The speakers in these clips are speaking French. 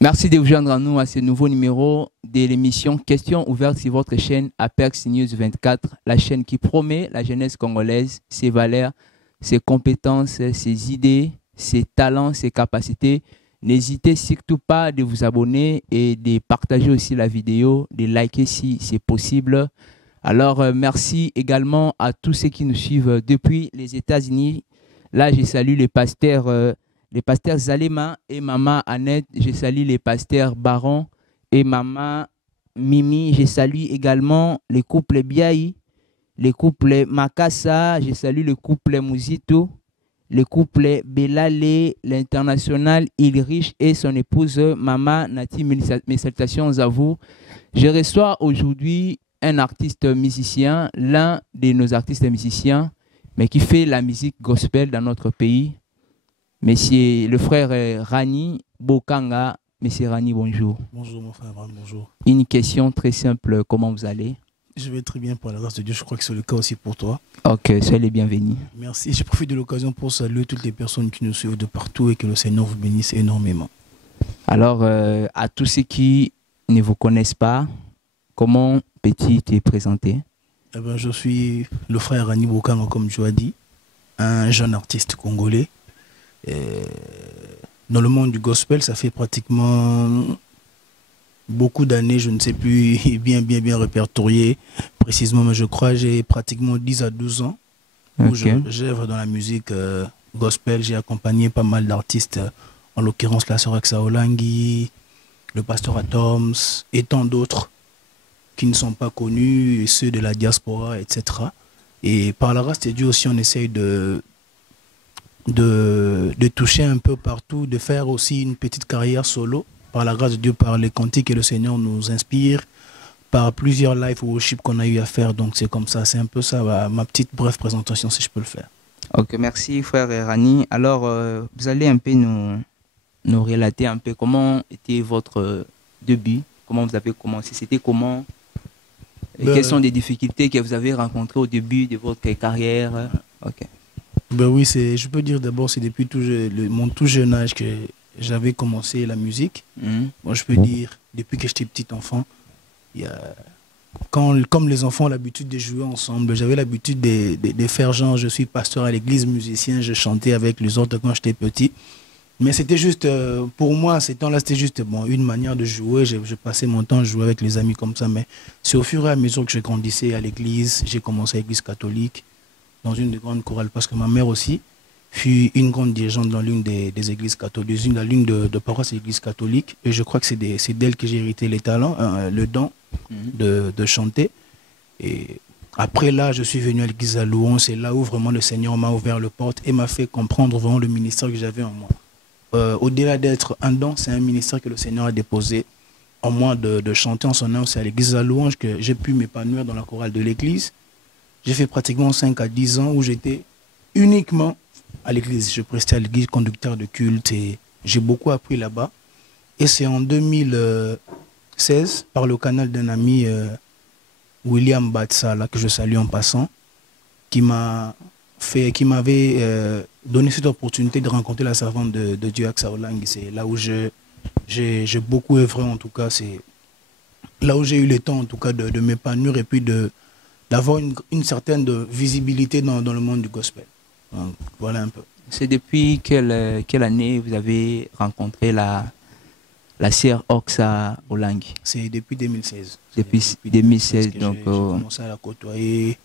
Merci de vous joindre à nous à ce nouveau numéro de l'émission Questions ouvertes sur votre chaîne Apex News 24, la chaîne qui promet la jeunesse congolaise, ses valeurs, ses compétences, ses idées, ses talents, ses capacités. N'hésitez surtout pas de vous abonner et de partager aussi la vidéo, de liker si c'est possible. Alors, merci également à tous ceux qui nous suivent depuis les États-Unis. Là, je salue les pasteurs Zalema et Maman Annette. Je salue les pasteurs Baron et Maman Mimi. Je salue également les couples Biaï, les couples Makassa. Je salue le couple Muzito, le couple Belale, l'international Ilrich et son épouse Maman Nati. Mes salutations à vous. Je reçois aujourd'hui un artiste musicien, l'un de nos artistes musiciens, mais qui fait la musique gospel dans notre pays. Monsieur le frère Rani Bokanga. Monsieur Rani, bonjour. Bonjour mon frère, bonjour. Une question très simple, comment vous allez? Je vais très bien par la grâce de Dieu, je crois que c'est le cas aussi pour toi. Ok, soyez les bienvenus. Merci, je profite de l'occasion pour saluer toutes les personnes qui nous suivent de partout et que le Seigneur vous bénisse énormément. Alors, à tous ceux qui ne vous connaissent pas, comment peux-tu te présenter? Eh ben, je suis le frère Rani Bokanga, comme tu as dit, un jeune artiste congolais. Dans le monde du gospel, ça fait pratiquement beaucoup d'années, je ne sais plus bien répertorié précisément, mais je crois que j'ai pratiquement 10 à 12 ans où j'œuvre dans la musique gospel. J'ai accompagné pas mal d'artistes, en l'occurrence la sœur Axa Olangi, le pasteur Atoms et tant d'autres qui ne sont pas connus, et ceux de la diaspora, etc. Et par la grâce de Dieu aussi, on essaye de toucher un peu partout, de faire aussi une petite carrière solo, par la grâce de Dieu, par les cantiques que le Seigneur nous inspire, par plusieurs live worship qu'on a eu à faire. Donc c'est comme ça, c'est un peu ça ma petite brève présentation, si je peux le faire. Ok, merci frère Rani. Alors, vous allez un peu nous relater un peu comment était votre début, comment vous avez commencé, c'était comment, quelles sont les difficultés que vous avez rencontrées au début de votre carrière. Ok. Ben oui, je peux dire d'abord, c'est depuis mon tout jeune âge que j'avais commencé la musique. Moi, je peux dire, depuis que j'étais petit enfant, comme les enfants ont l'habitude de jouer ensemble, j'avais l'habitude de faire genre, je suis pasteur à l'église, musicien, je chantais avec les autres quand j'étais petit. Mais c'était juste, pour moi, ces temps-là, c'était juste une manière de jouer. Je passais mon temps à jouer avec les amis comme ça. Mais c'est au fur et à mesure que je grandissais à l'église, j'ai commencé à l'église catholique, dans une des grandes chorales, parce que ma mère aussi fut une grande dirigeante dans l'une des églises catholiques, l'une de paroisse église catholique, et je crois que c'est d'elle que j'ai hérité les talents, le don de chanter. Et après là, je suis venu à l'église à Louon, c'est là où vraiment le Seigneur m'a ouvert le porte et m'a fait comprendre vraiment le ministère que j'avais en moi. Au-delà d'être un don, c'est un ministère que le Seigneur a déposé en moi de chanter en son nom. C'est à l'église à Louange que j'ai pu m'épanouir dans la chorale de l'église. J'ai fait pratiquement 5 à 10 ans où j'étais uniquement à l'église. Je prestais à l'église conducteur de culte et j'ai beaucoup appris là-bas. Et c'est en 2016, par le canal d'un ami, William Batsala, que je salue en passant, qui m'avait donné cette opportunité de rencontrer la servante de Dieu, Axa Olangi. C'est là où j'ai beaucoup œuvré, en tout cas. C'est là où j'ai eu le temps, en tout cas, de m'épanouir et puis d'avoir une certaine visibilité dans le monde du gospel. Donc, voilà un peu. C'est depuis quelle année vous avez rencontré la sœur Axa Olangi? C'est depuis 2016. Depuis 2016, donc... J'ai commencé à la côtoyer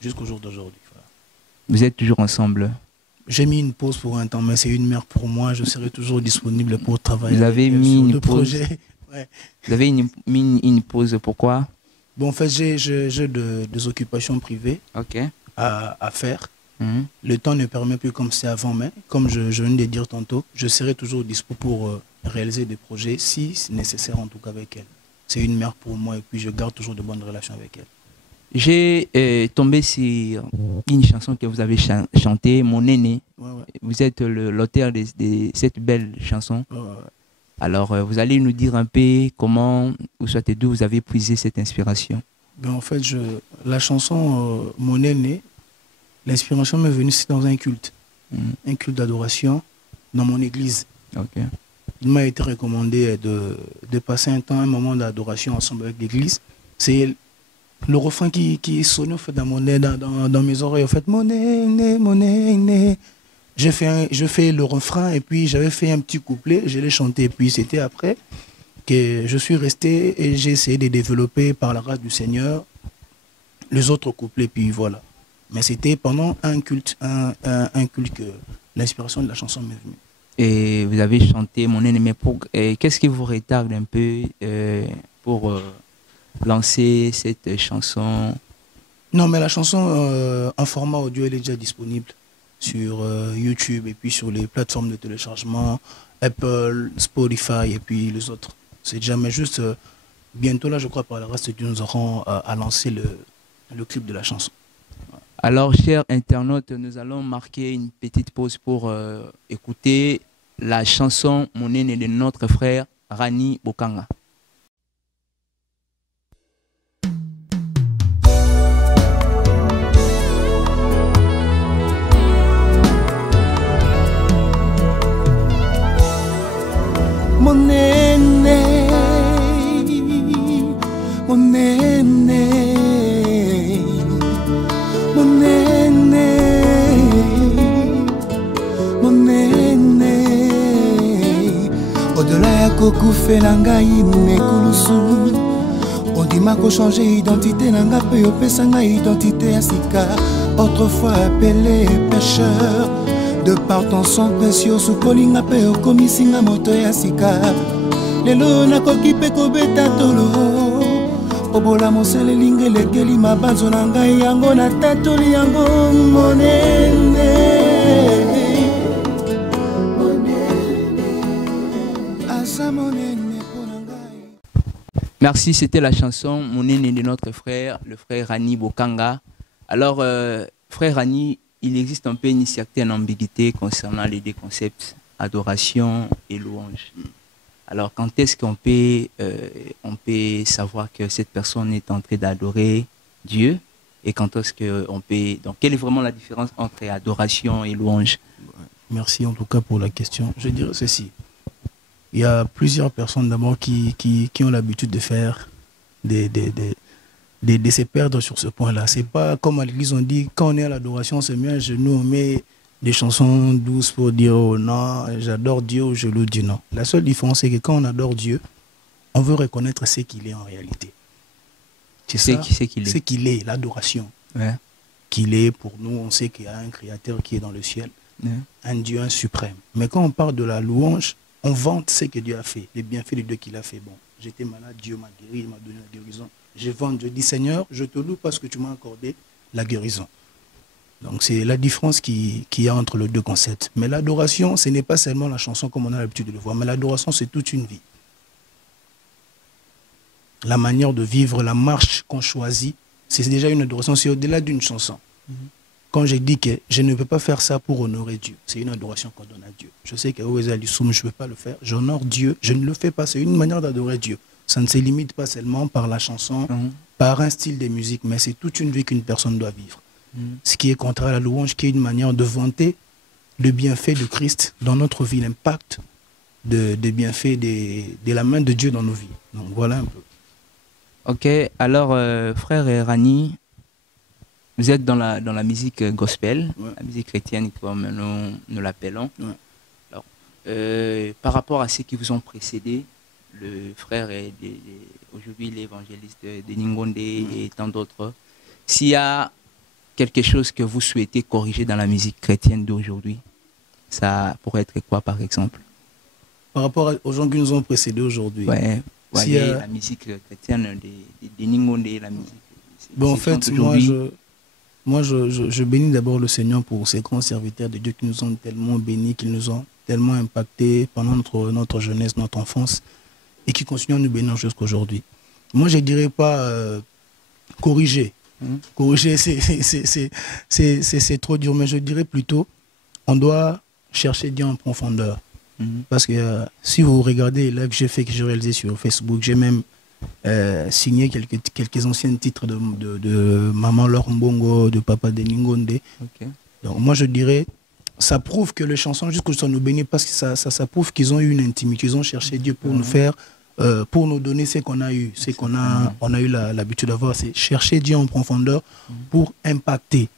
jusqu'au jour d'aujourd'hui. Voilà. Vous êtes toujours ensemble? J'ai mis une pause pour un temps, mais c'est une mère pour moi. Je serai toujours disponible pour travailler. Vous avez mis une pause? Ouais. Vous avez mis une pause, pourquoi? Bon, en fait, j'ai des occupations privées à faire. Le temps ne permet plus comme c'est avant, mais comme je viens de dire tantôt, je serai toujours dispo pour réaliser des projets, si nécessaire en tout cas avec elle. C'est une mère pour moi et puis je garde toujours de bonnes relations avec elle. J'ai tombé sur une chanson que vous avez chantée, Mon aîné. Ouais, ouais. Vous êtes l'auteur de cette belle chanson. Ouais, ouais. Alors, vous allez nous dire un peu comment, ou soit d'où vous avez puisé cette inspiration. Ben, en fait, la chanson Mon aîné, l'inspiration m'est venue c'est dans un culte d'adoration dans mon église. Ok. Il m'a été recommandé de passer un moment d'adoration ensemble avec l'église. C'est le refrain qui sonne au fait dans dans mes oreilles. En fait, mon aîné, mon aîné. Je fais le refrain et puis j'avais fait un petit couplet, je l'ai chanté. Et puis c'était après que je suis resté et j'ai essayé de développer par la grâce du Seigneur les autres couplets. Puis voilà. Mais c'était pendant un culte que l'inspiration de la chanson m'est venue. Et vous avez chanté Mon aîné, mais qu'est-ce qui vous retarde un peu pour lancer cette chanson? Non, mais la chanson en format audio, elle est déjà disponible sur YouTube et puis sur les plateformes de téléchargement, Apple, Spotify et puis les autres. C'est jamais juste bientôt là, je crois, par la grâce de Dieu, nous aurons à lancer le clip de la chanson. Alors, chers internautes, nous allons marquer une petite pause pour écouter la chanson Mon aîné de notre frère Rani Bokanga. Mon aîné, mon aîné, mon aîné, mon aîné. Au-delà ya kokufe na ngai nekulusu, ondima changer identité na nga pe opesa ngai identité ya sika. Autrefois appelé pécheur, de par ton sang précieux sukolinga pe okomisinga moto ya sika. Lelo nakoki pe kobeta tolo obola mosele linge lekeli mabanzo na ngai yango natatoli yango monene. Asa monene pona ngai. Merci, c'était la chanson Mon aîné de notre frère, le frère Rani Bokanga. Alors, frère Rani, il existe un peu une certaine ambiguïté concernant les deux concepts, adoration et louange. Alors, quand est-ce qu'on peut savoir que cette personne est en train d'adorer Dieu et quand est-ce qu'on peut... Donc, quelle est vraiment la différence entre adoration et louange? Merci en tout cas pour la question. Je dirais ceci. Il y a plusieurs personnes d'abord qui ont l'habitude de faire de se perdre sur ce point-là. C'est pas comme à l'église on dit, quand on est à l'adoration, on se met à genoux, on met des chansons douces pour dire oh non, j'adore Dieu ou je loue Dieu. Non. La seule différence, c'est que quand on adore Dieu, on veut reconnaître ce qu'il est en réalité. C'est ça, ce qu'il est, l'adoration. Ouais. Qu'il est pour nous, on sait qu'il y a un créateur qui est dans le ciel, un Dieu, un suprême. Mais quand on parle de la louange, on vante ce que Dieu a fait, les bienfaits de Dieu qu'il a fait. Bon, j'étais malade, Dieu m'a guéri, il m'a donné la guérison. Je vante, je dis Seigneur, je te loue parce que tu m'as accordé la guérison. Donc c'est la différence qu'il y a entre les deux concepts. Mais l'adoration, ce n'est pas seulement la chanson comme on a l'habitude de le voir, mais l'adoration, c'est toute une vie. La manière de vivre, la marche qu'on choisit, c'est déjà une adoration, c'est au-delà d'une chanson. Quand je dis que je ne peux pas faire ça pour honorer Dieu, c'est une adoration qu'on donne à Dieu. Je sais qu'à Ouezalissoum, je ne peux pas le faire, j'honore Dieu, je ne le fais pas, c'est une manière d'adorer Dieu. Ça ne se limite pas seulement par la chanson, par un style de musique, mais c'est toute une vie qu'une personne doit vivre. Ce qui est contraire à la louange, qui est une manière de vanter le bienfait de Christ dans notre vie, l'impact des bienfaits de la main de Dieu dans nos vies. Donc voilà un peu. Ok, alors frère Rani, vous êtes dans la musique gospel, la musique chrétienne comme nous l'appelons. Alors, par rapport à ceux qui vous ont précédé, le frère est aujourd'hui l'évangéliste de Ningonde et tant d'autres, s'il y a quelque chose que vous souhaitez corriger dans la musique chrétienne d'aujourd'hui, ça pourrait être quoi par exemple? Par rapport aux gens qui nous ont précédés aujourd'hui. Ouais, la musique chrétienne de Ningonde, la musique. Bon, en fait, moi je bénis d'abord le Seigneur pour ces grands serviteurs de Dieu qui nous ont tellement bénis, qui nous ont tellement impactés pendant notre jeunesse, notre enfance, et qui continuent à nous bénir jusqu'à aujourd'hui. Moi, je ne dirais pas corriger, Corriger, c'est trop dur. Mais je dirais plutôt, on doit chercher Dieu en profondeur. Parce que si vous regardez là que j'ai fait, que j'ai réalisé sur Facebook, j'ai même signé quelques anciens titres de Maman Laure Mbongo, de Papa Deningonde. Donc moi je dirais, ça prouve que les chansons jusqu'au sont nous bénis parce que ça prouve qu'ils ont eu une intimité, ils ont cherché Dieu pour nous faire, pour nous donner ce qu'on a eu, ce qu'on a, on a eu l'habitude d'avoir, c'est chercher Dieu en profondeur pour impacter.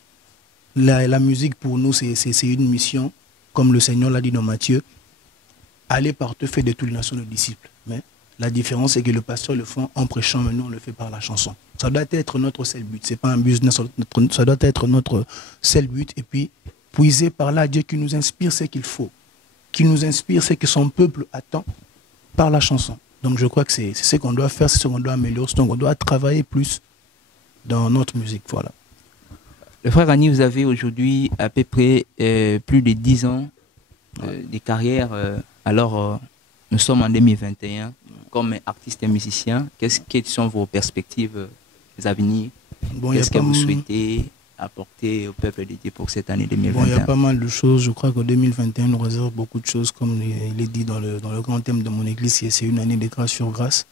La musique pour nous c'est une mission, comme le Seigneur l'a dit dans Matthieu, aller partout, faire de toutes les nations de disciples. Mais la différence, c'est que le pasteur le fait en prêchant, mais nous, on le fait par la chanson. Ça doit être notre seul but. Ce n'est pas un business, ça doit être notre seul but. Et puis, puiser par là Dieu qui nous inspire ce qu'il faut, qui nous inspire ce que son peuple attend par la chanson. Donc, je crois que c'est ce qu'on doit faire, c'est ce qu'on doit améliorer, donc on doit travailler plus dans notre musique. Voilà. Le frère Rani, vous avez aujourd'hui à peu près plus de 10 ans de carrière. Alors, nous sommes en 2021. Comme artiste et musicien, quelles sont vos perspectives à venir? Qu'est-ce que vous souhaitez apporter au peuple de Dieu pour cette année 2021? Il y a pas mal de choses. Je crois qu'en 2021, nous réserve beaucoup de choses. Comme il est dit dans le grand thème de mon église, c'est une année de grâce sur grâce.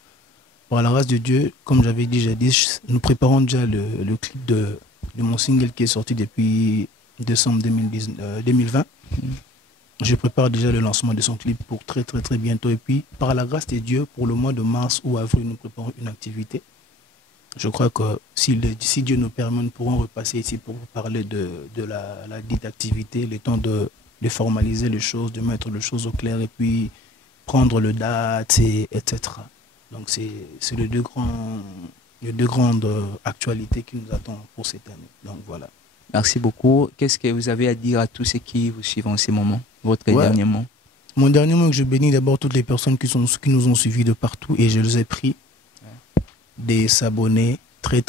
Par la grâce de Dieu, comme j'avais dit jadis, nous préparons déjà le clip de mon single qui est sorti depuis décembre 2020. Je prépare déjà le lancement de son clip pour très bientôt. Et puis, par la grâce de Dieu, pour le mois de mars ou avril, nous préparons une activité. Je crois que si Dieu nous permet, nous pourrons repasser ici pour vous parler de la dite activité, le temps de formaliser les choses, de mettre les choses au clair et puis prendre le date, etc. Donc, c'est les deux grandes actualités qui nous attendent pour cette année. Donc, voilà. Merci beaucoup. Qu'est-ce que vous avez à dire à tous ceux qui vous suivent en ce moment? Votre dernier mot? Mon dernier mot, que je bénis d'abord toutes les personnes qui nous ont suivis de partout et je les ai pris de s'abonner très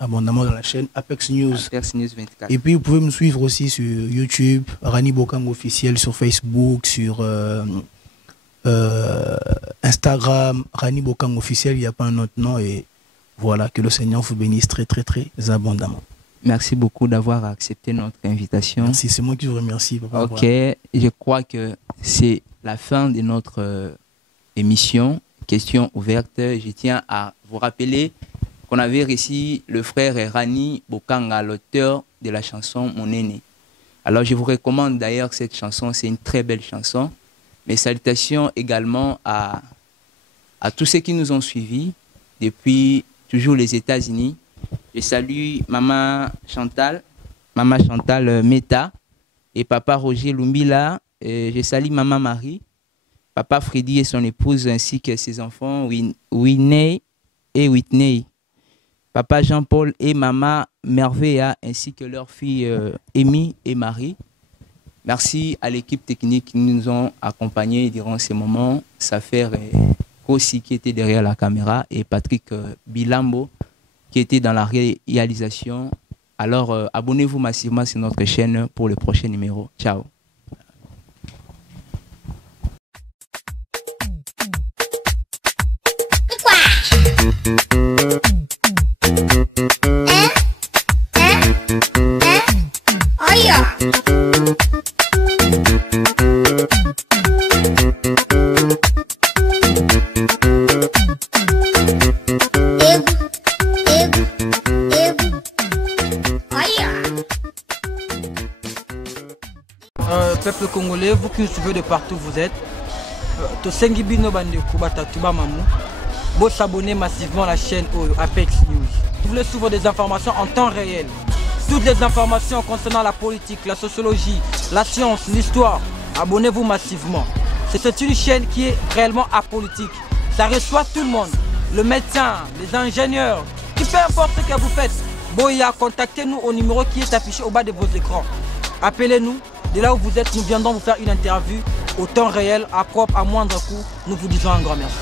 abondamment dans la chaîne Apex News. Apex News 24. Et puis vous pouvez me suivre aussi sur YouTube, Rani Bokang officiel, sur Facebook, sur Instagram, Rani Bokang officiel, il n'y a pas un autre nom. Et voilà, que le Seigneur vous bénisse très abondamment. Merci beaucoup d'avoir accepté notre invitation. Merci, c'est moi qui vous remercie. Ok, je crois que c'est la fin de notre émission. Question ouverte. Je tiens à vous rappeler qu'on avait reçu le frère Rani Bokanga, l'auteur de la chanson Mon Aîné. Alors je vous recommande d'ailleurs cette chanson, c'est une très belle chanson. Mes salutations également à tous ceux qui nous ont suivis depuis toujours les États-Unis. Je salue Maman Chantal Meta et Papa Roger Lumbila. Je salue Maman Marie, Papa Freddy et son épouse ainsi que ses enfants Winnie et Whitney. Papa Jean-Paul et Maman Merveilla ainsi que leurs filles Amy et Marie. Merci à l'équipe technique qui nous ont accompagnés durant ces moments. Safer aussi qui était derrière la caméra et Patrick Bilambo qui était dans la réalisation. Alors, abonnez-vous massivement sur notre chaîne pour le prochain numéro. Ciao. Peuple congolais, vous qui nous suivez de partout vous êtes, vous s'abonnez massivement à la chaîne Apex News. Vous voulez suivre des informations en temps réel. Toutes les informations concernant la politique, la sociologie, la science, l'histoire, abonnez-vous massivement. C'est une chaîne qui est réellement apolitique. Ça reçoit tout le monde. Le médecin, les ingénieurs, peu importe ce que vous faites. Boya, contactez-nous au numéro qui est affiché au bas de vos écrans. Appelez-nous. De là où vous êtes, nous viendrons vous faire une interview au temps réel, à propre, à moindre coût. Nous vous disons un grand merci.